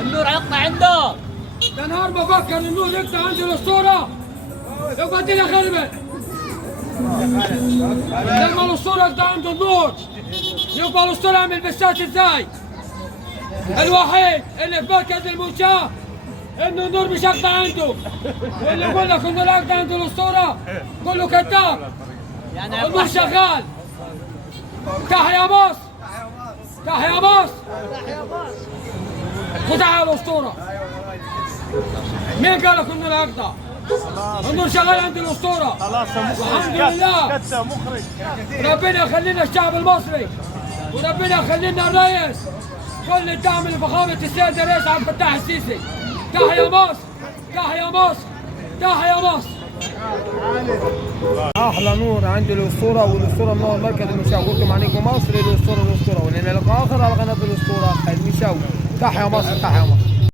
النور يقطع عنده. ده نهار بفكر النور يقطع عندي الاسطوره يبقى الدنيا خربت. لما الاسطوره يقطع عنده النور يبقى الاسطوره يعمل بسات ازاي؟ الوحيد اللي في مركز المنشاه انه النور مش يقطع عنده، واللي يقول لك انه لا يقطع عنده الاسطوره كله كذاب. يعني النور شغال. تحيا مصر، تحيا مصر، قطع الاسطوره. مين قال لك انه لا يقطع؟ النور شغال عند الاسطوره. الحمد لله. ربنا يخلينا الشعب المصري، وربنا يخلينا الرئيس. كل الدعم لفخامه السيد الرئيس عبد الفتاح السيسي. تحيا مصر، تحيا مصر، تحيا مصر. احلى نور عند الاسطوره، والاسطوره منور مركز المنشاه. قلتم عليكم مصر الاسطوره، الاسطوره ولنا لقاء اخر على قناه الاسطوره خالد مشاوي. تحيا مصر، تحيا مصر.